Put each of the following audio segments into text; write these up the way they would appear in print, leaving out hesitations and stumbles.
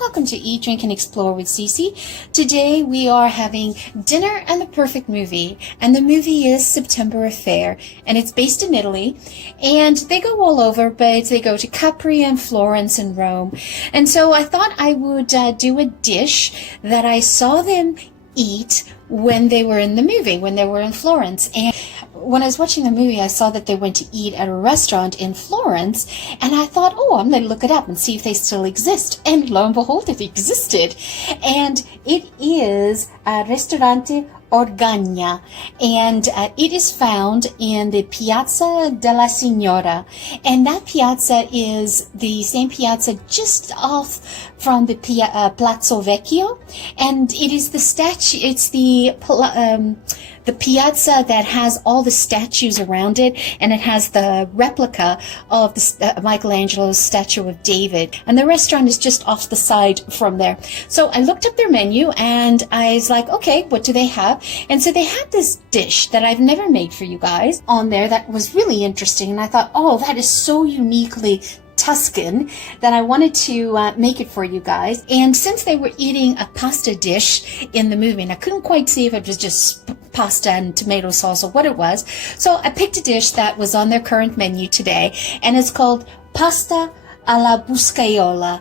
Welcome to Eat, Drink, and Explore with Cece. Today we are having dinner and the perfect movie, and the movie is September Affair, and it's based in Italy, and they go all over, but they go to Capri and Florence and Rome, and so I thought I would do a dish that I saw them eat when they were in the movie, when they were in Florence. And when I was watching the movie, I saw that they went to eat at a restaurant in Florence, and I thought, oh, I'm going to look it up and see if they still exist. And lo and behold, it existed. And it is Ristorante Orgagna, and it is found in the Piazza della Signora, and that piazza is the same piazza just off from the Palazzo Vecchio, and it is the statue. It's the piazza that has all the statues around it, and it has the replica of the Michelangelo's statue of David, and the restaurant is just off the side from there. So I looked up their menu and I was like, okay, what do they have? And so they had this dish that I've never made for you guys on there that was really interesting, and I thought, oh, that is so uniquely Tuscan that I wanted to make it for you guys. And since they were eating a pasta dish in the movie, and I couldn't quite see if it was just pasta and tomato sauce or what it was, so I picked a dish that was on their current menu today, and it's called Pasta Alla Boscaiola.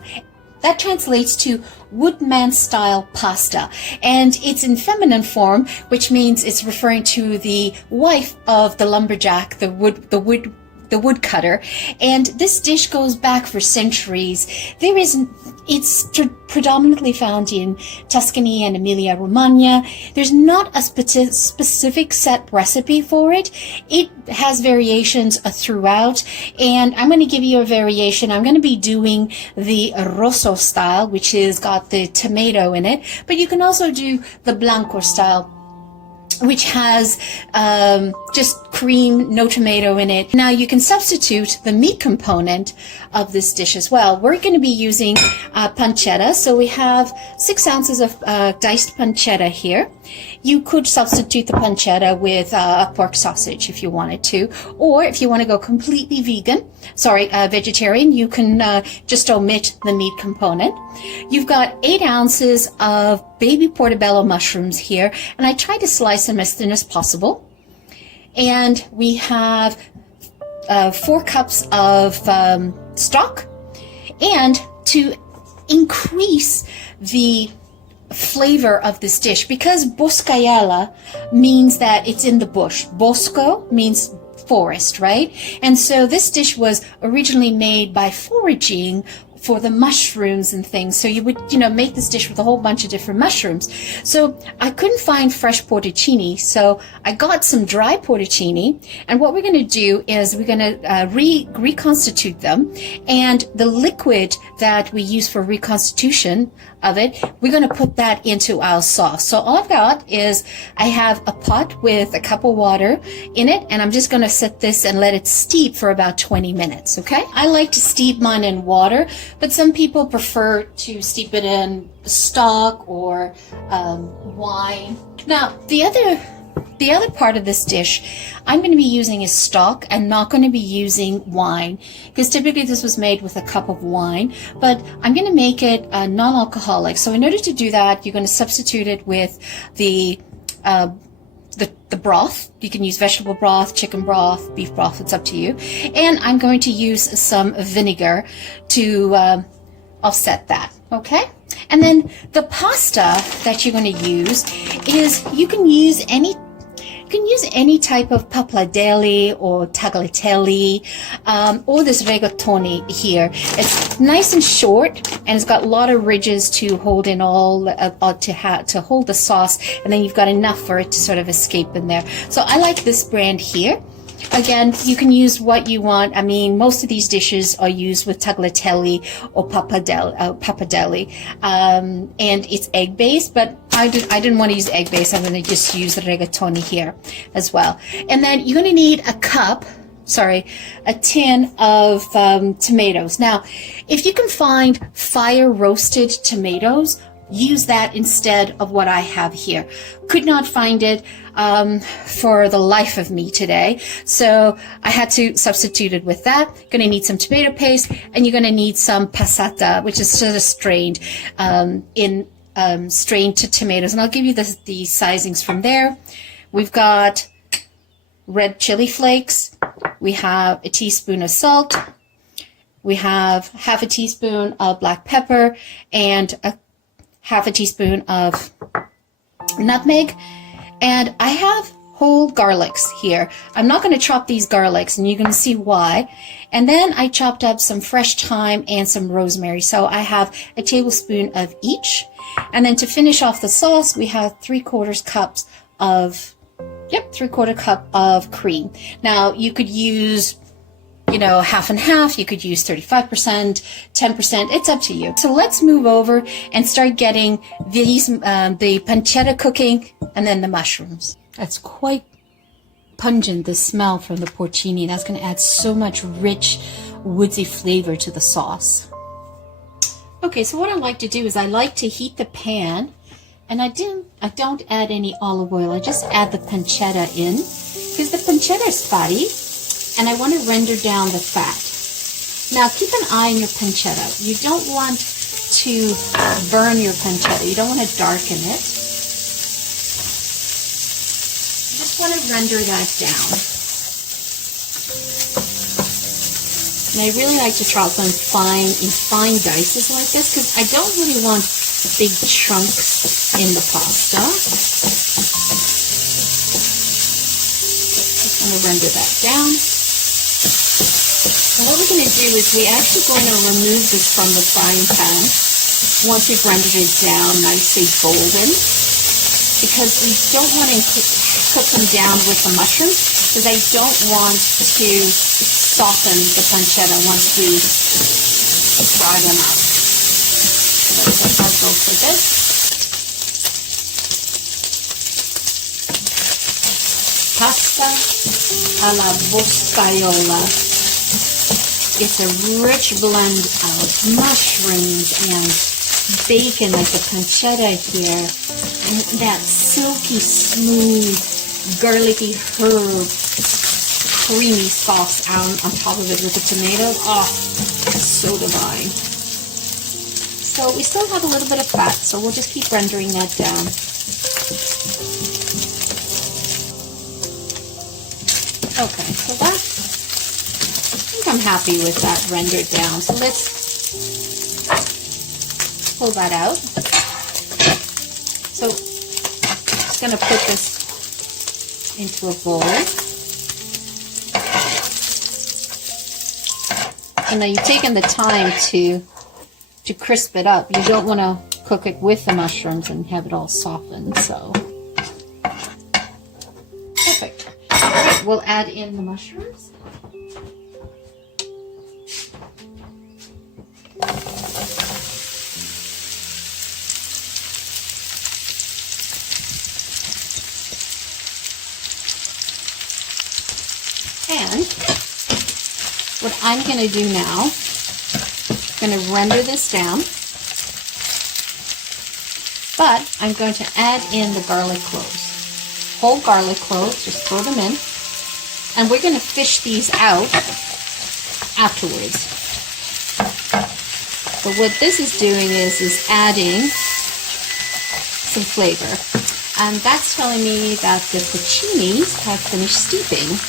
That translates to woodman style pasta, and it's in feminine form, which means it's referring to the wife of the lumberjack, the woodcutter. And this dish goes back for centuries. It's predominantly found in Tuscany and Emilia-Romagna. There's not a specific set recipe for it. It has variations throughout, and I'm going to give you a variation. I'm going to be doing the rosso style, which has got the tomato in it, but you can also do the blanco style, which has just cream, no tomato in it. Now you can substitute the meat component of this dish as well. We're going to be using pancetta, so we have 6 ounces of diced pancetta here. You could substitute the pancetta with pork sausage if you wanted to, or if you want to go completely vegetarian, you can just omit the meat component. You've got 8 ounces of baby portobello mushrooms here, and I tried to slice them as thin as possible. And we have 4 cups of stock. And to increase the flavor of this dish, because boscaiola means that it's in the bush. Bosco means forest, right? And so this dish was originally made by foraging for the mushrooms and things. So you would, make this dish with a whole bunch of different mushrooms. So I couldn't find fresh porcini, so I got some dry porcini. And what we're going to do is we're going to reconstitute them. And the liquid that we use for reconstitution of it, we're going to put that into our sauce. So all I've got is I have a pot with a cup of water in it, and I'm just going to set this and let it steep for about 20 minutes, okay? I like to steep mine in water, but some people prefer to steep it in stock or wine. Now, the other part of this dish I'm going to be using is stock and not going to be using wine, because typically this was made with a cup of wine, but I'm going to make it non-alcoholic. So in order to do that, you're going to substitute it with the broth. You can use vegetable broth, chicken broth, beef broth, it's up to you. And I'm going to use some vinegar to offset that, okay? And then the pasta that you're going to use is, you can use any type of pappardelle or tagliatelle, or this rigatoni here. It's nice and short, and it's got a lot of ridges to hold in to hold the sauce, and then you've got enough for it to sort of escape in there. So I like this brand here. Again, you can use what you want. I mean, most of these dishes are used with tagliatelle or pappardelle, and it's egg-based, but I didn't want to use egg-based. I'm going to just use the rigatoni here as well. And then you're going to need a tin of tomatoes. Now, if you can find fire-roasted tomatoes, use that instead of what I have here. Could not find it for the life of me today, so I had to substitute it with that. Going to need some tomato paste, and you're going to need some passata, which is sort of strained strained to tomatoes, and I'll give you the sizings from there. We've got red chili flakes, we have a teaspoon of salt, we have half a teaspoon of black pepper, and half a teaspoon of nutmeg, and I have whole garlics here. I'm not going to chop these garlics, and you can see why. And then I chopped up some fresh thyme and some rosemary, so I have a tablespoon of each. And then to finish off the sauce, we have 3/4 cups of, 3/4 cup of cream. Now you could use, half and half. You could use 35%, 10%. It's up to you. So let's move over and start getting these, the pancetta cooking, and then the mushrooms. That's quite pungent, the smell from the porcini. That's going to add so much rich, woodsy flavor to the sauce. Okay, so what I like to do is I like to heat the pan, and I don't add any olive oil. I just add the pancetta in, because the pancetta is fatty, and I want to render down the fat. Now keep an eye on your pancetta. You don't want to burn your pancetta. You don't want to darken it. You just want to render that down. And I really like to chop them in fine dices like this, because I don't really want big chunks in the pasta. Just want to render that down. And what we're going to do is we're actually going to remove this from the frying pan once we've rendered it down nicely golden, because we don't want to cook them down with the mushrooms, because I don't want to soften the pancetta once we fry them out. So I'll go for this. Pasta alla Boscaiola. It's a rich blend of mushrooms and bacon, like the pancetta here, and that silky smooth, garlicky herb, creamy sauce on top of it with the tomatoes. Oh, so divine. So we still have a little bit of fat, so we'll just keep rendering that down. Okay, so that, I'm happy with that rendered down. So let's pull that out. So just going to put this into a bowl. And now you've taken the time to crisp it up. You don't want to cook it with the mushrooms and have it all softened. So perfect. All right, we'll add in the mushrooms. And what I'm going to do now, I'm going to render this down, but I'm going to add in the garlic cloves. Whole garlic cloves, just throw them in, and we're going to fish these out afterwards. So what this is doing is adding some flavor, and that's telling me that the porcinis have finished steeping.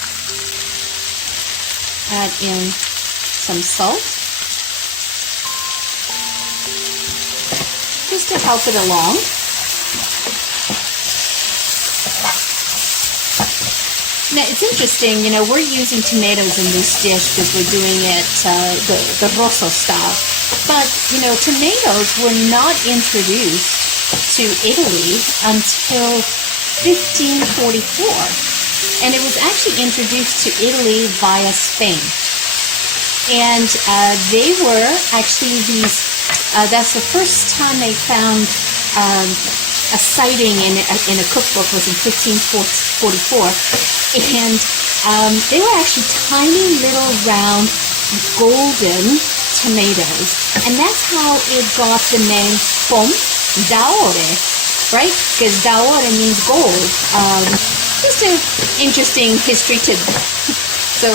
Add in some salt, just to help it along. Now it's interesting, we're using tomatoes in this dish because we're doing it the rosso style. But, tomatoes were not introduced to Italy until 1544. And it was actually introduced to Italy via Spain. And they were actually that's the first time they found a sighting in a cookbook was in 1544. And they were actually tiny little round golden tomatoes. And that's how it got the name pom d'oro, right? Because d'oro means gold. Just an interesting history tidbit. So,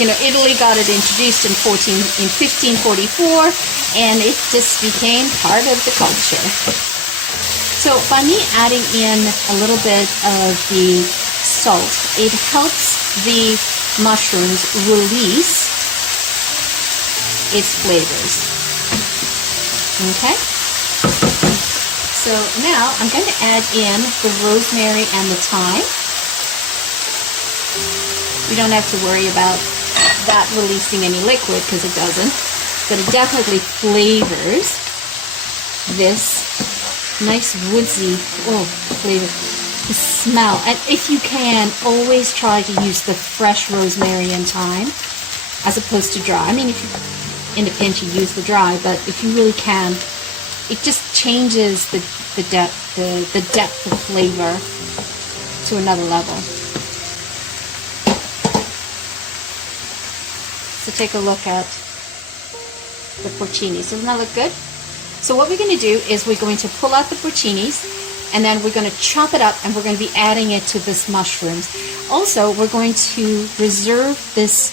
you know, Italy got it introduced in 1544, and it just became part of the culture. So by me adding in a little bit of the salt, it helps the mushrooms release its flavors. Okay? So now I'm going to add in the rosemary and the thyme. We don't have to worry about that releasing any liquid because it doesn't, but it definitely flavors this nice woodsy flavor, the smell. And if you can, always try to use the fresh rosemary and thyme as opposed to dry. I mean, if you, in a pinch, you use the dry, but if you really can, it just changes the depth of flavor to another level. So take a look at the porcinis. Doesn't that look good? So what we're going to do is we're going to pull out the porcinis, and then we're going to chop it up, and we're going to be adding it to this mushrooms. Also, we're going to reserve this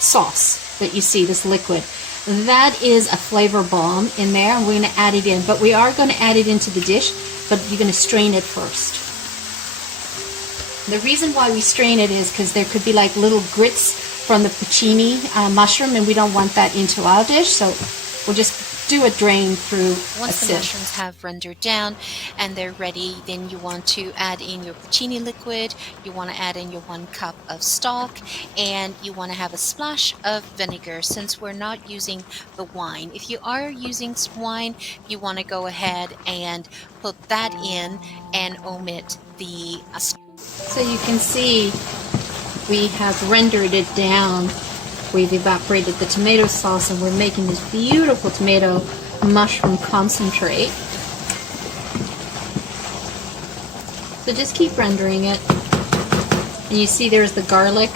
sauce that you see, this liquid. That is a flavor bomb in there, and we're going to add it in. But we are going to add it into the dish, but you're going to strain it first. The reason why we strain it is because there could be like little grits from the porcini mushroom, and we don't want that into our dish, so we'll just do a drain through Once a the sieve. mushrooms have rendered down and they're ready, then you want to add in your porcini liquid, you want to add in your 1 cup of stock, and you want to have a splash of vinegar since we're not using the wine. If you are using wine, you want to go ahead and put that in and omit the So you can see we have rendered it down. We've evaporated the tomato sauce, and we're making this beautiful tomato mushroom concentrate. So just keep rendering it. And you see there's the garlic.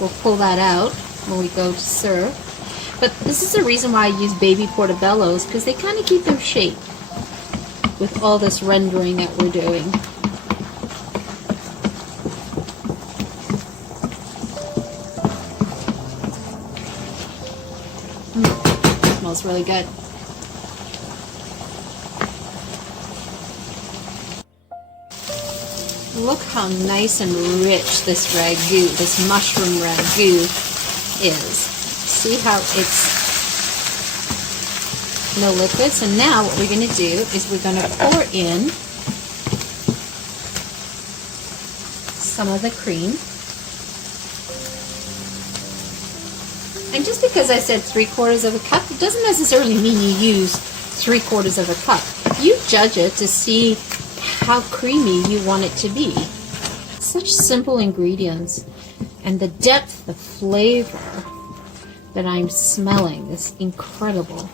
We'll pull that out when we go to serve. But this is the reason why I use baby portobellos, because they kind of keep their shape with all this rendering that we're doing. Smells really good. Look how nice and rich this ragu, this mushroom ragu is. See how it's no liquid? So now what we're going to do is we're going to pour in some of the cream. And just because I said 3/4 of a cup, it doesn't necessarily mean you use 3/4 of a cup. You judge it to see how creamy you want it to be. Such simple ingredients, and the depth, the flavor that I'm smelling is incredible.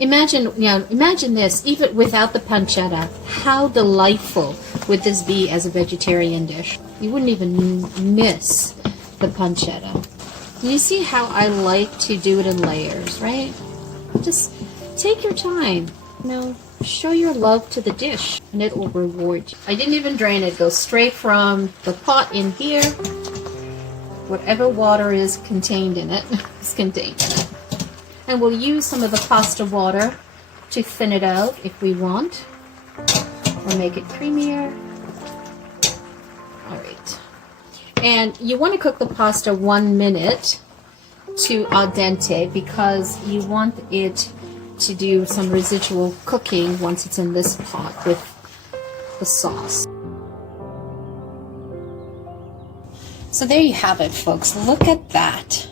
Imagine this, even without the pancetta, how delightful would this be as a vegetarian dish? You wouldn't even miss the pancetta. You see how I like to do it in layers, right? Just take your time, show your love to the dish, and it will reward you. I didn't even drain it. It goes straight from the pot in here. Whatever water is contained in it is contained in it. And we'll use some of the pasta water to thin it out if we want, or make it creamier. All right. And you want to cook the pasta 1 minute to al dente because you want it to do some residual cooking once it's in this pot with the sauce. So there you have it, folks. Look at that.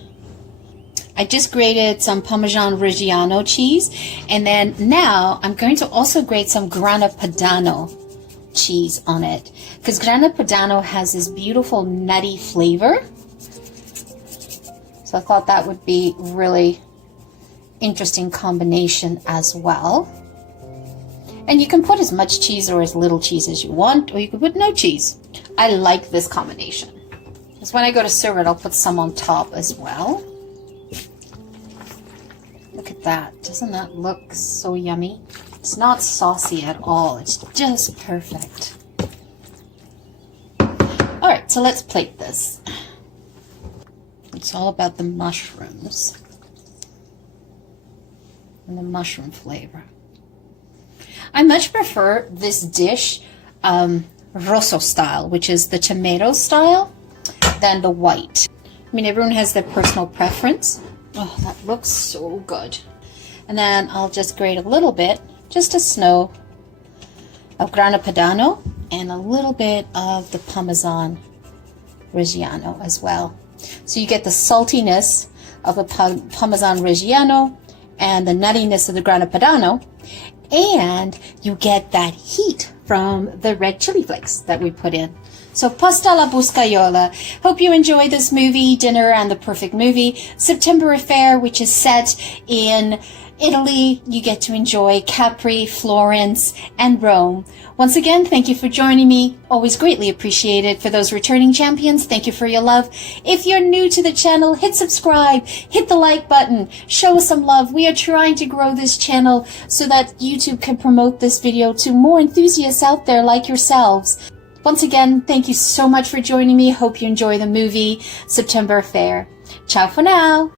I just grated some Parmesan Reggiano cheese, and then now I'm going to also grate some Grana Padano cheese on it, because Grana Padano has this beautiful nutty flavor. So I thought that would be really interesting combination as well. And you can put as much cheese or as little cheese as you want, or you can put no cheese. I like this combination, because when I go to serve it, I'll put some on top as well. at that. Doesn't that look so yummy? It's not saucy at all. It's just perfect. All right, so let's plate this. It's all about the mushrooms and the mushroom flavor. I much prefer this dish rosso style, which is the tomato style, than the white. I mean, everyone has their personal preference. Oh, that looks so good. And then I'll just grate a little bit, just a snow of grana padano and a little bit of the Parmesan Reggiano as well. So you get the saltiness of the Parmesan Reggiano and the nuttiness of the grana padano, and you get that heat from the red chili flakes that we put in. So Pasta Alla Boscaiola. Hope you enjoy this movie, Dinner and the Perfect Movie. September Affair, which is set in Italy. You get to enjoy Capri, Florence, and Rome. Once again, thank you for joining me. Always greatly appreciated. For those returning champions, thank you for your love. If you're new to the channel, hit subscribe, hit the like button, show us some love. We are trying to grow this channel so that YouTube can promote this video to more enthusiasts out there like yourselves. Once again, thank you so much for joining me. Hope you enjoy the movie September Affair. Ciao for now.